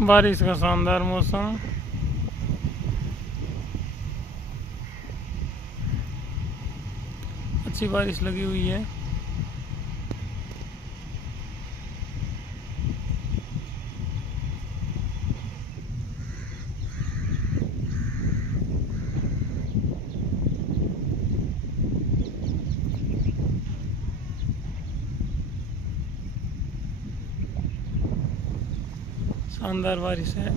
बारिश का शानदार मौसम। अच्छी बारिश लगी हुई है। शानदार बारिश है।